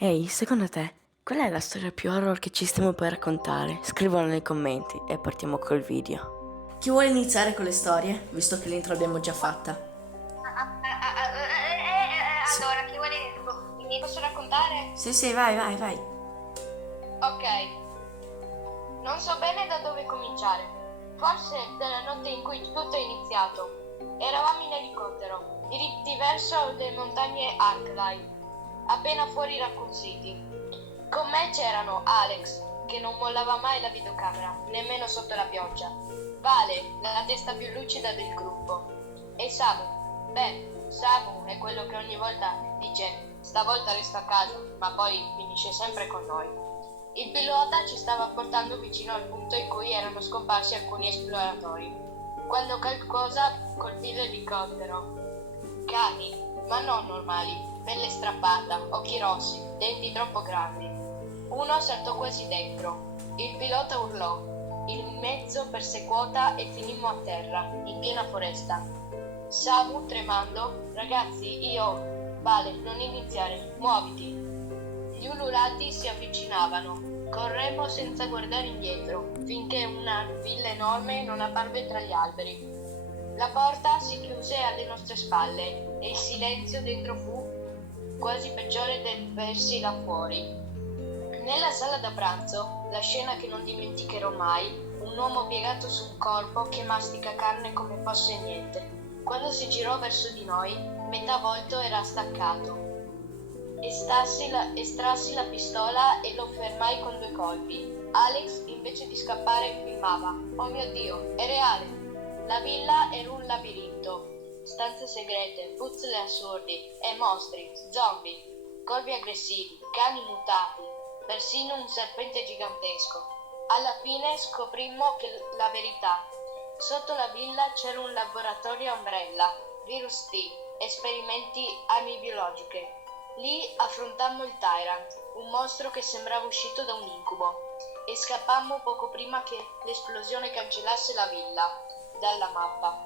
Ehi, secondo te, qual è la storia più horror che ci stiamo per raccontare? Scrivilo nei commenti e partiamo col video. Chi vuole iniziare con le storie, visto che l'intro l'abbiamo già fatta? Allora, chi vuole... Mi posso raccontare? Sì, vai. Ok, non so bene da dove cominciare. Forse dalla notte in cui tutto è iniziato. Eravamo in elicottero, diritti verso le montagne Arklay, appena fuori Raccoon City. Con me c'erano Alex, che non mollava mai la videocamera, nemmeno sotto la pioggia. Vale, la testa più lucida del gruppo. E Samu. Beh, Samu è quello che ogni volta dice stavolta resta a casa, ma poi finisce sempre con noi. Il pilota ci stava portando vicino al punto in cui erano scomparsi alcuni esploratori, quando qualcosa colpì l'elicottero. Cani, ma non normali, pelle strappata, occhi rossi, denti troppo grandi. Uno saltò quasi dentro. Il pilota urlò. Il mezzo perse quota e finimmo a terra, in piena foresta. Samu, tremando, ragazzi, Vale, non iniziare, muoviti. Gli ululati si avvicinavano. Corremmo senza guardare indietro, finché una villa enorme non apparve tra gli alberi. La porta si chiuse alle nostre spalle e il silenzio dentro fu quasi peggiore del versi là fuori. Nella sala da pranzo, la scena che non dimenticherò mai, un uomo piegato su un corpo che mastica carne come fosse niente. Quando si girò verso di noi, metà volto era staccato. Estrassi la pistola e lo fermai con 2 colpi. Alex, invece di scappare, filmava. Oh mio Dio, è reale! La villa era un labirinto. Stanze segrete, puzzle assurdi e mostri, zombie, corvi aggressivi, cani mutati, persino un serpente gigantesco. Alla fine scoprimmo che la verità. Sotto la villa c'era un laboratorio Umbrella, Virus T, esperimenti armi biologiche. Lì affrontammo il Tyrant, un mostro che sembrava uscito da un incubo, e scappammo poco prima che l'esplosione cancellasse la villa dalla mappa.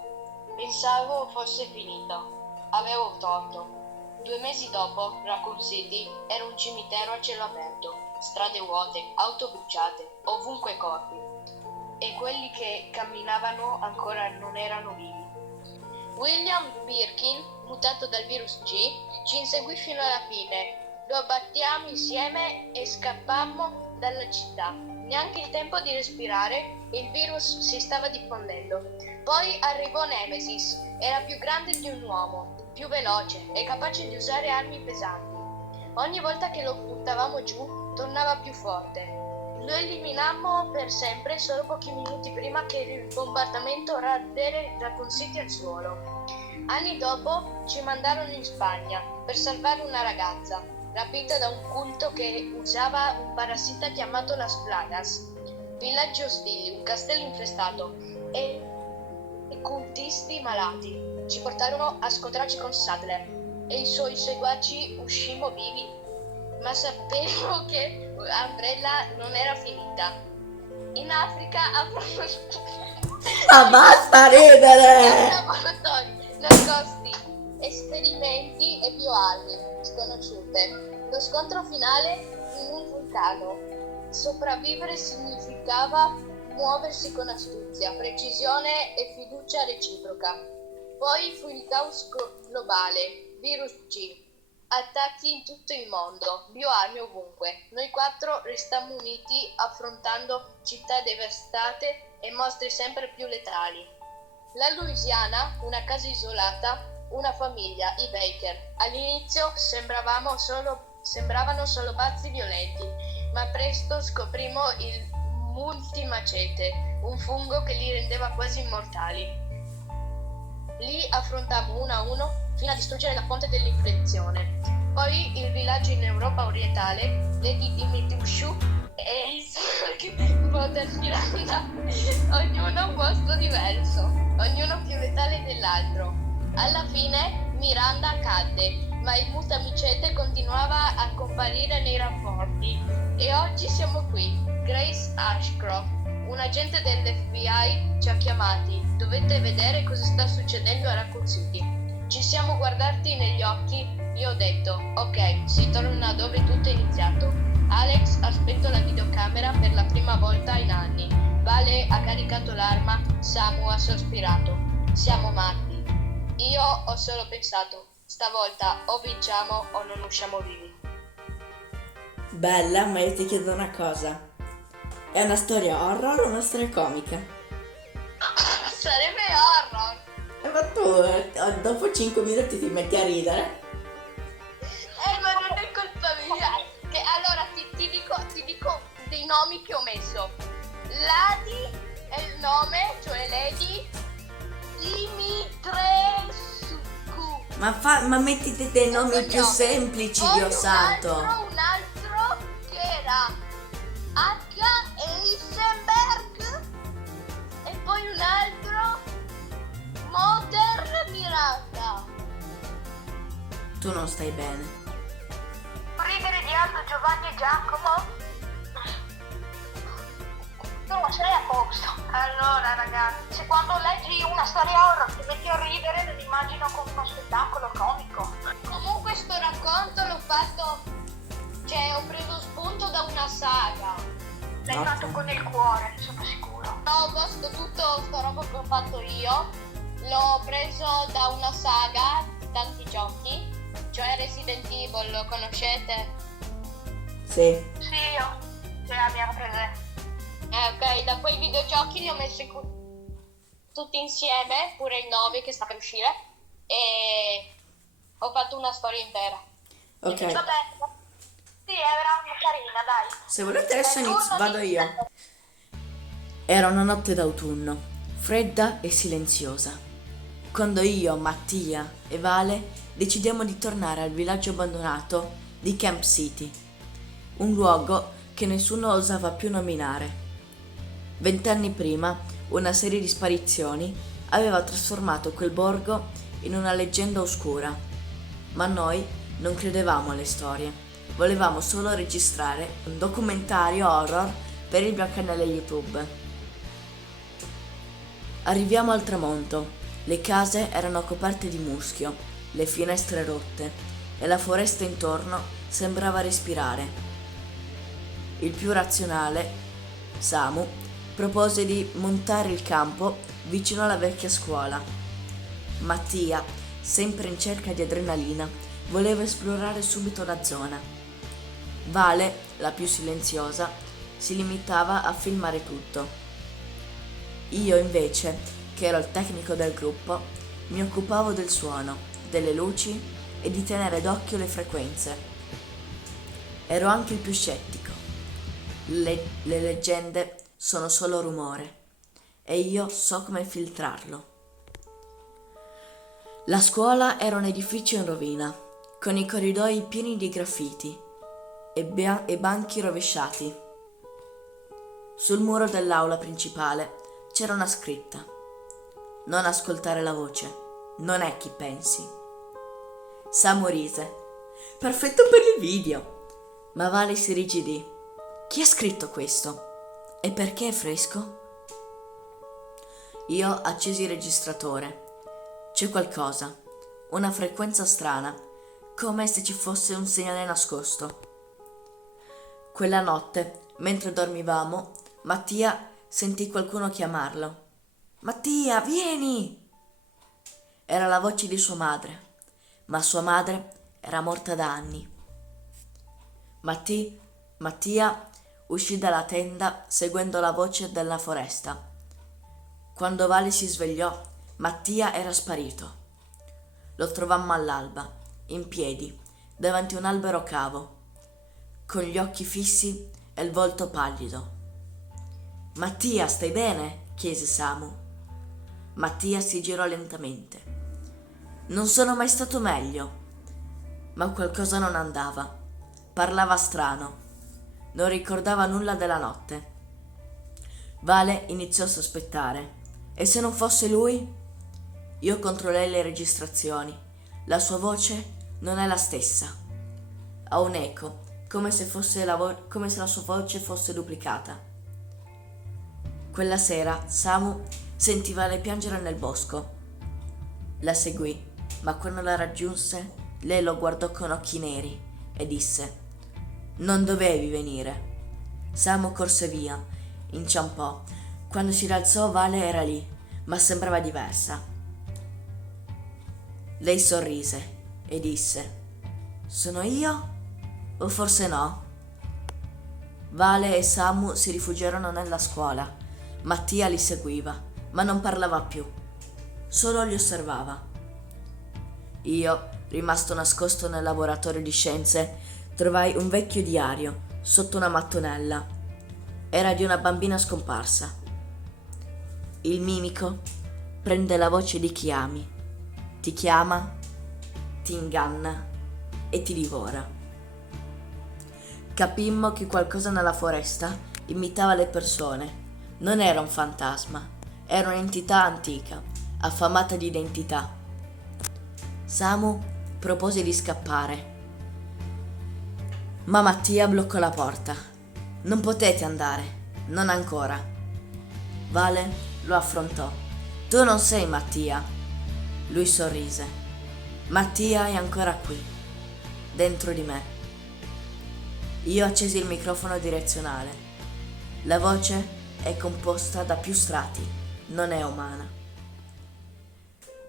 Pensavo fosse finito. Avevo torto. 2 mesi dopo, Raccoon City era un cimitero a cielo aperto, strade vuote, auto bruciate, ovunque corpi. E quelli che camminavano ancora non erano vivi. William Birkin, mutato dal virus G, ci inseguì fino alla fine. Lo abbattiamo insieme e scappammo dalla città. Neanche il tempo di respirare, il virus si stava diffondendo. Poi arrivò Nemesis. Era più grande di un uomo, più veloce e capace di usare armi pesanti. Ogni volta che lo buttavamo giù, tornava più forte. Lo eliminammo per sempre solo pochi minuti prima che il bombardamento radere Raccoon City al suolo. Anni dopo ci mandarono in Spagna per salvare una ragazza, rapita da un culto che usava un parassita chiamato Las Plagas. Villaggi ostili, un castello infestato e cultisti malati. Ci portarono a scontrarci con Sadler e i suoi seguaci uscimmo vivi. Ma sapevo che Umbrella non era finita. In Africa aprono Ma basta ridere! laboratori nascosti, esperimenti e bioarmi sconosciute. Lo scontro finale in un vulcano. Sopravvivere significava muoversi con astuzia, precisione e fiducia reciproca. Poi fu il caos globale, virus C. Attacchi in tutto il mondo, bioarmi ovunque. Noi 4 restammo uniti affrontando città devastate e mostri sempre più letali. La Louisiana, una casa isolata, una famiglia, i Baker. All'inizio sembravano solo pazzi violenti, ma presto scoprimmo il multimacete, un fungo che li rendeva quasi immortali. Lì affrontammo uno a uno fino a distruggere la fonte dell'infezione. Poi il villaggio in Europa orientale, Lady Dimitrescu e Poter Miranda, ognuno un posto diverso, ognuno più letale dell'altro. Alla fine Miranda cadde, ma il mutamicete continuava a comparire nei rapporti. E oggi siamo qui, Grace Ashcroft, un agente dell'FBI ci ha chiamati. Dovete vedere cosa sta succedendo a Raccoon City. Ci siamo guardati negli occhi, io ho detto, ok, si torna dove tutto è iniziato. Alex ha spento la videocamera per la prima volta in anni. Vale ha caricato l'arma, Samu ha sospirato. Siamo matti. Io ho solo pensato, stavolta o vinciamo o non usciamo vivi. Bella, ma io ti chiedo una cosa. È una storia horror o una storia comica? Sarebbe horror. Ma tu dopo 5 minuti ti metti a ridere? Ma non è colpa mia. Allora ti dico dei nomi che ho messo. Lady è il nome, cioè Lady Dimitrescu. Ma mettiti dei nomi più semplici, Poi Dio santo. un altro che era H. Eisenberg e poi un altro Moder Miranda. Tu non stai bene. Ridere di Aldo, Giovanni e Giacomo. Tu non sei a posto. Allora ragazzi, se quando leggi una storia horror ti metti a ridere, non immagino come uno spettacolo comico. Comunque sto racconto l'ho fatto, cioè ho preso spunto da una saga. L'hai fatto con il cuore, sono sicuro. No, tutto sto roba che ho fatto io l'ho preso da una saga, tanti giochi, cioè Resident Evil, lo conoscete? Sì. Sì, io ce l'abbiamo presente. Ok, da quei videogiochi li ho messi tutti insieme, pure il 9 che sta per uscire, e ho fatto una storia intera. Ok. Vabbè, sì, era carina, dai. Se volete adesso vado io. Era una notte d'autunno, fredda e silenziosa, quando io, Mattia e Vale decidemmo di tornare al villaggio abbandonato di Camp City, un luogo che nessuno osava più nominare. 20 anni prima, una serie di sparizioni aveva trasformato quel borgo in una leggenda oscura, ma noi non credevamo alle storie, volevamo solo registrare un documentario horror per il mio canale YouTube. Arriviamo al tramonto, le case erano coperte di muschio, le finestre rotte e la foresta intorno sembrava respirare. Il più razionale, Samu, propose di montare il campo vicino alla vecchia scuola. Mattia, sempre in cerca di adrenalina, voleva esplorare subito la zona. Vale, la più silenziosa, si limitava a filmare tutto. Io invece, che ero il tecnico del gruppo, mi occupavo del suono, delle luci e di tenere d'occhio le frequenze. Ero anche il più scettico. Le leggende sono solo rumore e io so come filtrarlo. La scuola era un edificio in rovina, con i corridoi pieni di graffiti e banchi rovesciati. Sul muro dell'aula principale c'era una scritta: non ascoltare la voce, non è chi pensi. Samu rise: perfetto per il video. Ma Vale si irrigidì: chi ha scritto questo? E perché è fresco? Io accesi il registratore. C'è qualcosa, una frequenza strana, come se ci fosse un segnale nascosto. Quella notte, mentre dormivamo, Mattia sentì qualcuno chiamarlo. Mattia, vieni! Era la voce di sua madre, ma sua madre era morta da anni. Mattia uscì dalla tenda seguendo la voce della foresta. Quando Vale si svegliò, Mattia era sparito. Lo trovammo all'alba, in piedi, davanti a un albero cavo, con gli occhi fissi e il volto pallido. Mattia, stai bene? Chiese Samu. Mattia si girò lentamente. Non sono mai stato meglio. Ma qualcosa non andava. Parlava strano. Non ricordava nulla della notte. Vale iniziò a sospettare. E se non fosse lui? Io controllai le registrazioni. La sua voce non è la stessa. Ha un eco, come se la sua voce fosse duplicata. Quella sera Samu sentì Vale piangere nel bosco. La seguì. ma quando la raggiunse, lei lo guardò con occhi neri e disse: «Non dovevi venire». Samu corse via, inciampò. Quando si rialzò, Vale era lì, ma sembrava diversa. Lei sorrise e disse: «Sono io? O forse no?» Vale e Samu si rifugiarono nella scuola. Mattia li seguiva, ma non parlava più, solo li osservava. Io, rimasto nascosto nel laboratorio di scienze, trovai un vecchio diario sotto una mattonella. Era di una bambina scomparsa. Il mimico prende la voce di chi ami, ti chiama, ti inganna e ti divora. Capimmo che qualcosa nella foresta imitava le persone. Non era un fantasma, era un'entità antica, affamata di identità. Samu propose di scappare, ma Mattia bloccò la porta. «Non potete andare, non ancora». Vale lo affrontò. «Tu non sei Mattia». Lui sorrise. «Mattia è ancora qui, dentro di me». Io accesi il microfono direzionale. La voce è composta da più strati, non è umana.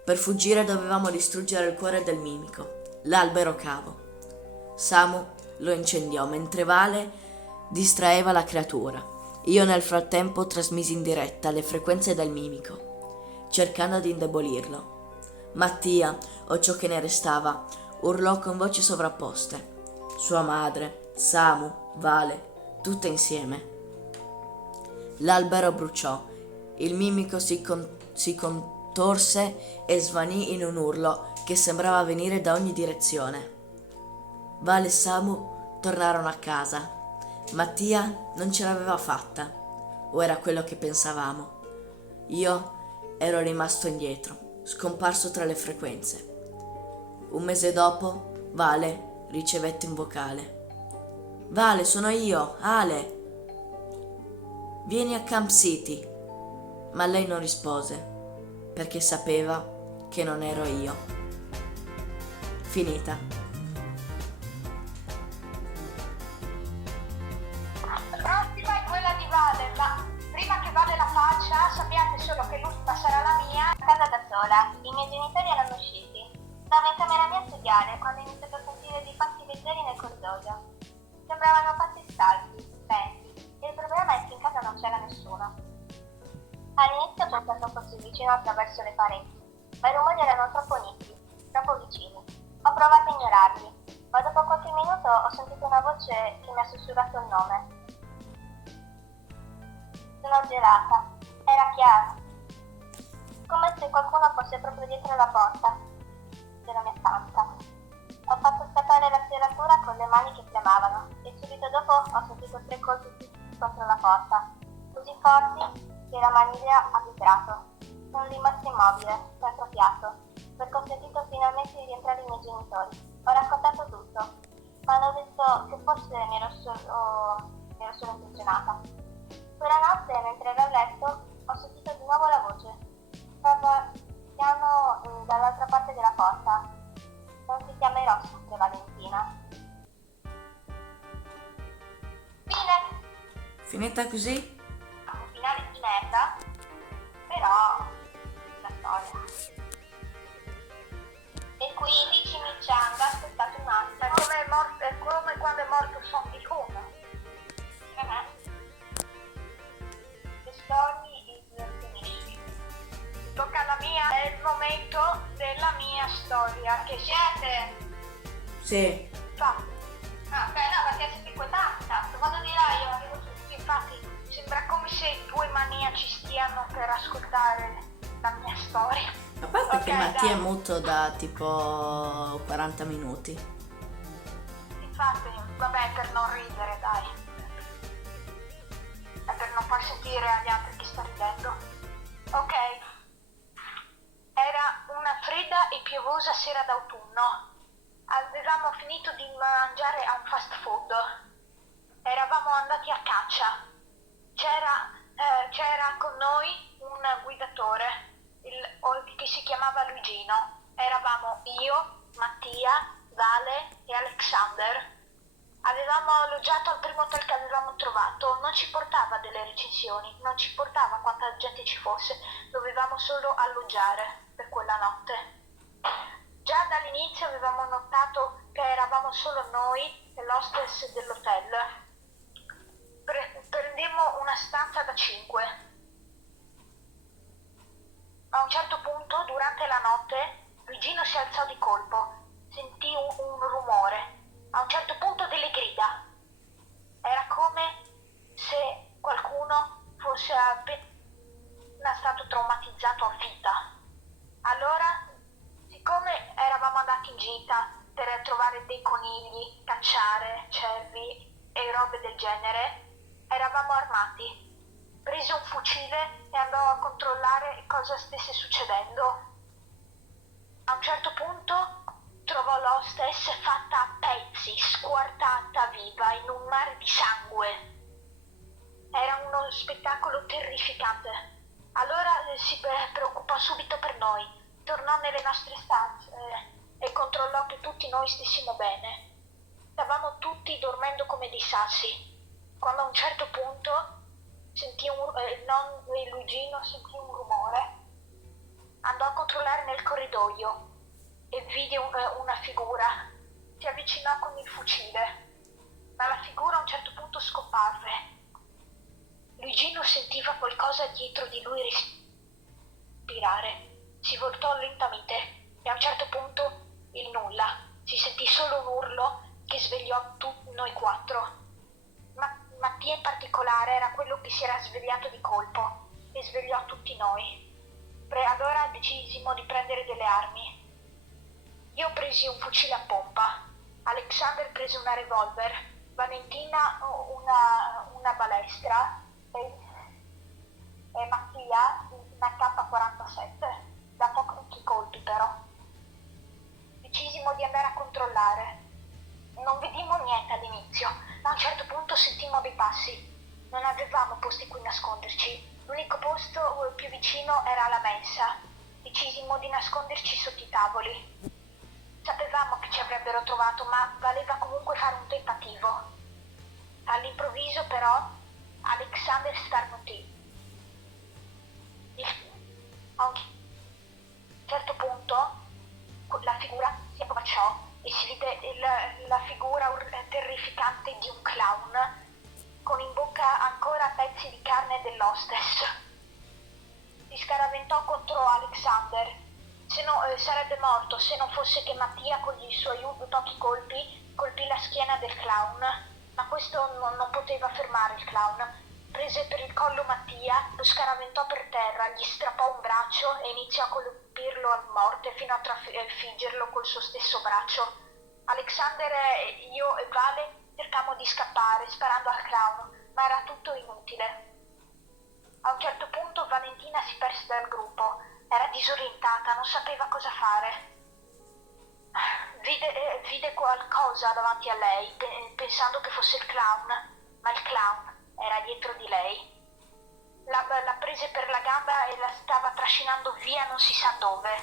Per fuggire dovevamo distruggere il cuore del mimico, l'albero cavo. Samu lo incendiò mentre Vale distraeva la creatura. Io nel frattempo trasmisi in diretta le frequenze del mimico, cercando di indebolirlo. Mattia, o ciò che ne restava, urlò con voci sovrapposte. Sua madre, Samu, Vale, tutte insieme. L'albero bruciò, il mimico si contorse e svanì in un urlo che sembrava venire da ogni direzione. Vale e Samu tornarono a casa. Mattia non ce l'aveva fatta, o era quello che pensavamo. Io ero rimasto indietro, scomparso tra le frequenze. Un mese dopo, Vale ricevette un vocale. «Vale, sono io, Ale! Vieni a Camp City». Ma lei non rispose, perché sapeva che non ero io. Finita. Prossima è quella di Vale, ma prima che Vale la faccia, sappiate solo che l'ultima sarà la mia. A casa da sola, i miei genitori erano usciti. Stavo in camera mia a studiare quando ho iniziato a sentire dei passi leggeri nel corridoio. Sembravano passi scalzi, lenti, e il problema è che in casa non c'era nessuno. All'inizio ho pensato fossi vicino attraverso le pareti, ma i rumori erano troppo nitidi, troppo vicini. Ho provato a ignorarli, ma dopo qualche minuto ho sentito una voce che mi ha sussurrato il nome. Sono gelata. Era chiaro. Come se qualcuno fosse proprio dietro la porta della mia stanza. Ho fatto scattare la serratura con le mani che tremavano e subito dopo ho sentito 3 colpi contro la porta, così forti che la maniglia ha vibrato. Sono rimasta immobile, senza fiato, perché ho sentito finalmente di rientrare i miei genitori. Ho raccontato tutto, ma hanno detto che forse mi ero solo impressionata. Quella notte, mentre ero a letto, ho sentito di nuovo la voce. Stava piano dall'altra parte della porta. Non ti chiamerò sempre Valentina. Fine! Finita così? Un finale di merda, però la storia. E quindi Chimichanga è stato un altro. È come quando è morto Son di Hoon. The story is finished. Tocca alla mia, è il momento della mia storia. Che Siete? Sì. infatti, Ah, ok, no, perché sei inquietata. Vado di là io, arrivo su. infatti sembra come se 2 maniaci stiano per ascoltare la mia storia. A parte che Ok, Mattia è dai. muto da tipo 40 minuti. Infatti, vabbè, per non ridere, dai. E per non far sentire agli altri che sta ridendo. Ok. Era una fredda e piovosa sera d'autunno. Avevamo finito di mangiare a un fast food. Eravamo andati a caccia. C'era con noi un guidatore che si chiamava Luigino. Eravamo io, Mattia, Vale e Alexander. Avevamo alloggiato al primo hotel che avevamo trovato, non ci portava delle recensioni, non ci portava quanta gente ci fosse, dovevamo solo alloggiare per quella notte. Già dall'inizio avevamo notato che eravamo solo noi e l'hostess dell'hotel. Prendemmo una stanza da 5. A un certo punto, durante la notte, Luigino si alzò di colpo, sentì un rumore. A un certo punto delle grida. Era come se qualcuno fosse appena stato traumatizzato a vita. Allora, siccome eravamo andati in gita per trovare dei conigli, cacciare cervi e robe del genere, eravamo armati. Prese un fucile e andò a controllare cosa stesse succedendo. A un certo punto trovò l'hostess fatta a pezzi, squartata viva in un mare di sangue. Era uno spettacolo terrificante. Allora si preoccupò subito per noi, tornò nelle nostre stanze e controllò che tutti noi stessimo bene. Stavamo tutti dormendo come dei sassi, quando a un certo punto Luigino sentì un rumore. Andò a controllare nel corridoio e vide una figura. Si avvicinò con il fucile, ma la figura a un certo punto scomparve. Luigino sentiva qualcosa dietro di lui respirare. Si voltò lentamente e a un certo punto il nulla. Si sentì solo un urlo che svegliò noi 4. Mattia in particolare era quello che si era svegliato di colpo e svegliò tutti noi. Allora decisimo di prendere delle armi. Io presi un fucile a pompa, Alexander prese una revolver, Valentina una balestra e Mattia una K47, da pochi colpi però. Decisimo di andare a controllare. Non vedimmo niente all'inizio, ma a un certo punto sentimmo dei passi. Non avevamo posti in cui nasconderci. L'unico posto più vicino era la mensa. Decisimo di nasconderci sotto i tavoli. Sapevamo che ci avrebbero trovato, ma valeva comunque fare un tentativo. All'improvviso, però, Alexander starnutì. A un certo punto, la figura si accovacciò e si vide la figura terrificante di un clown con in bocca ancora pezzi di carne dell'hostess. Si scaraventò contro Alexander. Sarebbe morto se non fosse che Mattia con i suoi pochi colpì la schiena del clown, ma questo non poteva fermare il clown. Prese per il collo Mattia, lo scaraventò per terra, gli strappò un braccio e iniziò a colpirlo a morte fino a trafiggerlo col suo stesso braccio. Alexander, io e Vale cercammo di scappare sparando al clown, ma era tutto inutile. A un certo punto Valentina si perse dal gruppo. Era disorientata, non sapeva cosa fare. Vide qualcosa davanti a lei, pensando che fosse il clown, ma il clown era dietro di lei. La prese per la gamba e la stava trascinando via non si sa dove.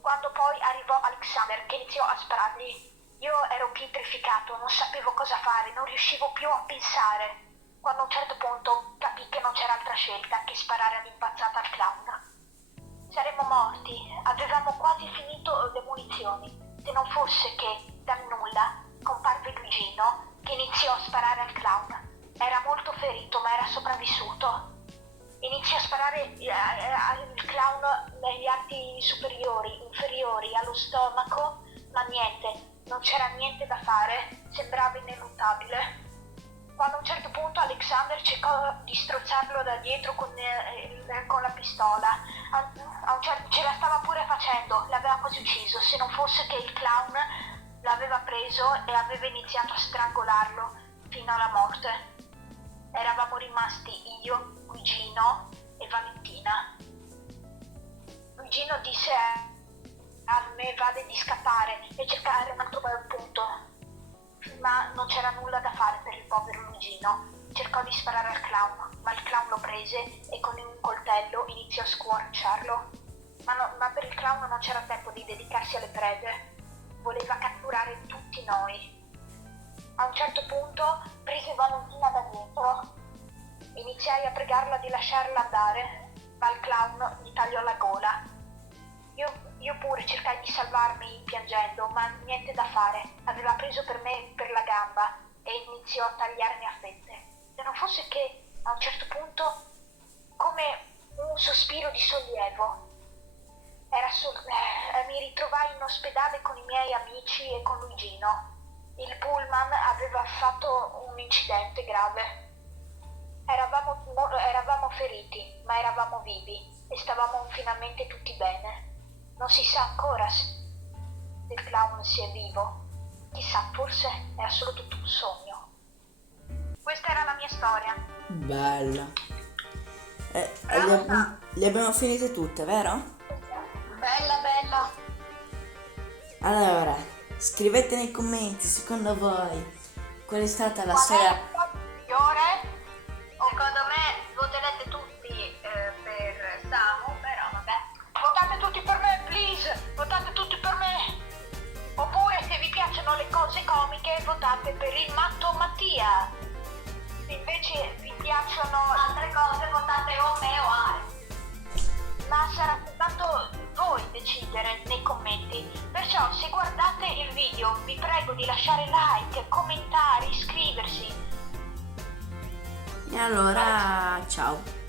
Quando poi arrivò Alexander, che iniziò a sparargli, io ero pietrificato, non sapevo cosa fare, non riuscivo più a pensare. Quando a un certo punto capì che non c'era altra scelta che sparare all'impazzata al clown. Saremmo morti, avevamo quasi finito le munizioni, se non fosse che dal nulla comparve Luigino che iniziò a sparare al clown. Era molto ferito ma era sopravvissuto. Iniziò a sparare al clown negli arti superiori, inferiori, allo stomaco, ma niente, non c'era niente da fare, sembrava ineluttabile. Quando a un certo punto Alexander cercò di strozzarlo da dietro con la pistola, ce la stava pure facendo, l'aveva quasi ucciso, se non fosse che il clown l'aveva preso e aveva iniziato a strangolarlo fino alla morte. Eravamo rimasti io, Luigino e Valentina. Luigino disse a me Vade di scappare e cercare un altro punto. Ma non c'era nulla da fare per il povero Luigino. Cercò di sparare al clown, ma il clown lo prese e con un coltello iniziò a squarciarlo. ma per il clown non c'era tempo di dedicarsi alle prede. Voleva catturare tutti noi. A un certo punto presi Valentina da dietro. Iniziai a pregarla di lasciarla andare, ma il clown gli tagliò la gola. Io pure cercai di salvarmi piangendo, ma niente da fare. Aveva preso per me per la gamba e iniziò a tagliarmi a fette. Se non fosse che a un certo punto, come un sospiro di sollievo, mi ritrovai in ospedale con i miei amici e con Luigino. Il pullman aveva fatto un incidente grave. Eravamo feriti, ma eravamo vivi e stavamo finalmente tutti bene. Non si sa ancora se il clown sia vivo. Chissà, forse era solo tutto un sogno. Questa era la mia storia. Bella. Le abbiamo finite tutte, vero? Bella, bella. Allora, scrivete nei commenti, secondo voi, qual è stata la storia... Migliore? Secondo me voterete tutti per Samu, però vabbè. Votate tutti per me, please! Votate tutti per me! Oppure se vi piacciono le cose comiche, votate per il matto Mattia. Se invece vi piacciono altre cose, votate o me o Ale. Ma sarà soltanto voi decidere nei commenti. Perciò se guardate il video vi prego di lasciare like, commentare, iscriversi. E allora, ciao.